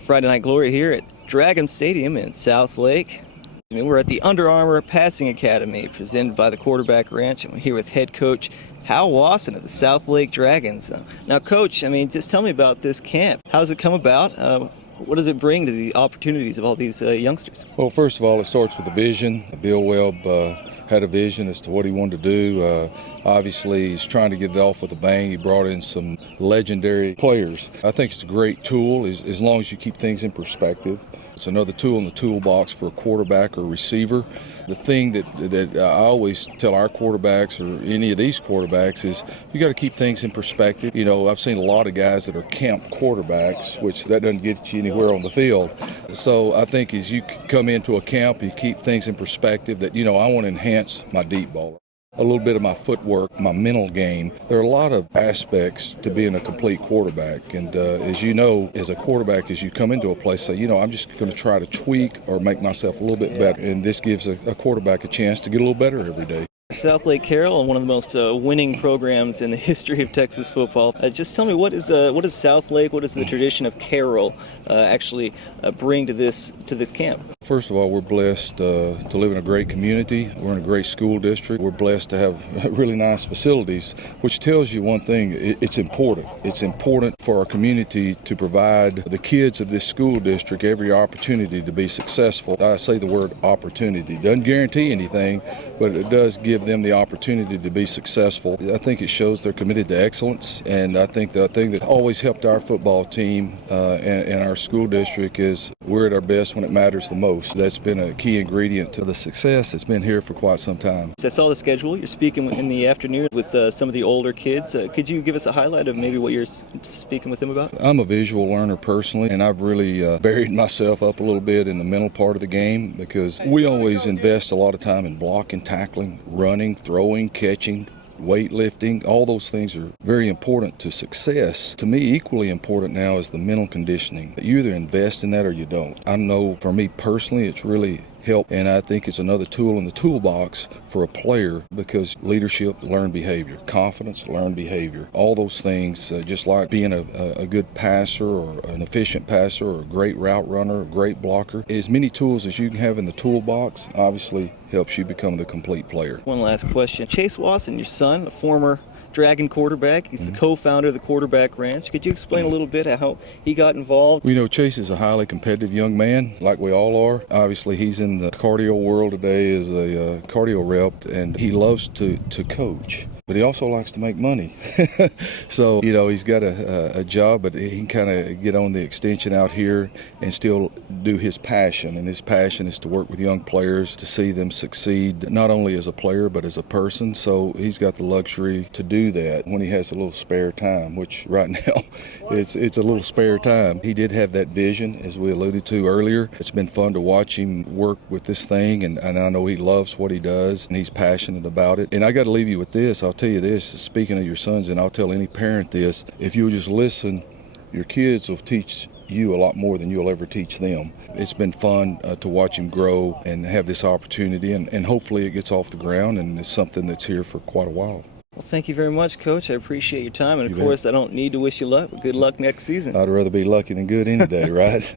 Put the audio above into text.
Friday Night Glory here at Dragon Stadium in South Lake. We're at the Under Armour Passing Academy presented by the Quarterback Ranch, and we're here with head coach Hal Wasson of the South Lake Dragons. Now, Coach, just tell me about this camp. How does it come about? What does it bring to the opportunities of all these youngsters? Well, first of all, it starts with the vision. Bill Webb had a vision as to what he wanted to do. Obviously, he's trying to get it off with a bang. He brought in some legendary players. I think it's a great tool as long as you keep things in perspective. It's another tool in the toolbox for a quarterback or receiver. The thing that I always tell our quarterbacks or any of these quarterbacks is you got to keep things in perspective. You know, I've seen a lot of guys that are camp quarterbacks, which that doesn't get you anywhere on the field. So I think as you come into a camp, you keep things in perspective that, I want to enhance my deep ball. A little bit of my footwork, my mental game. There are a lot of aspects to being a complete quarterback. And as you know, as a quarterback, as you come into a place, say, I'm just going to try to tweak or make myself a little bit better. And this gives a quarterback a chance to get a little better every day. South Lake Carroll, one of the most winning programs in the history of Texas football. Just tell me, what is South Lake, what does the tradition of Carroll actually bring to this camp? First of all, we're blessed to live in a great community. We're in a great school district. We're blessed to have really nice facilities, which tells you one thing, it's important. It's important for our community to provide the kids of this school district every opportunity to be successful. I say the word opportunity. It doesn't guarantee anything, but it does give them the opportunity to be successful. I think it shows they're committed to excellence, and I think the thing that always helped our football team and our school district is we're at our best when it matters the most. That's been a key ingredient to the success that's been here for quite some time. I saw the schedule. You're speaking in the afternoon with some of the older kids. Could you give us a highlight of maybe what you're speaking with them about? I'm a visual learner personally, and I've really buried myself up a little bit in the mental part of the game because we always invest a lot of time in blocking, tackling, running, throwing, catching, weightlifting. All those things are very important to success. To me, equally important now is the mental conditioning. You either invest in that or you don't. I know for me personally, it's really helped, and I think it's another tool in the toolbox for a player because leadership, learned behavior, confidence, learned behavior, all those things, just like being a good passer or an efficient passer or a great route runner, a great blocker. As many tools as you can have in the toolbox obviously helps you become the complete player. One last question. Chase Wasson, your son, a former Dragon quarterback. He's the co-founder of the Quarterback Ranch. Could you explain a little bit how he got involved? Chase is a highly competitive young man, like we all are. Obviously, he's in the cardio world today as a cardio rep, and he loves to coach. But he also likes to make money. So, he's got a job, but he can kind of get on the extension out here and still do his passion. And his passion is to work with young players to see them succeed, not only as a player, but as a person. So he's got the luxury to do that when he has a little spare time, which right now it's a little spare time. He did have that vision, as we alluded to earlier. It's been fun to watch him work with this thing, and I know he loves what he does, and he's passionate about it. And I got to leave you with this. I'll tell you this, speaking of your sons, and I'll tell any parent this, if you'll just listen, your kids will teach you a lot more than you'll ever teach them. It's been fun to watch him grow and have this opportunity, and hopefully it gets off the ground and it's something that's here for quite a while. Well, thank you very much, Coach. I appreciate your time, and of course, I don't need to wish you luck, but good luck next season. I'd rather be lucky than good any day, right?